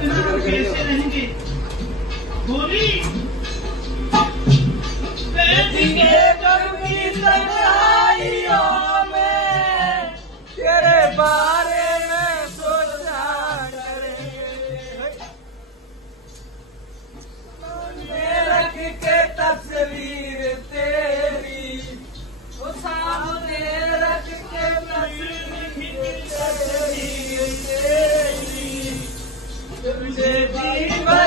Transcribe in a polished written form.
बिना हम कैसे रहेंगे? बोली जिए गर्मी तन्हाइयों में तेरे बारे में सोचा करेंगे। रख के तस्वीर तेरी वो सामने रख के तस्वीर तेरी तुझे जीवन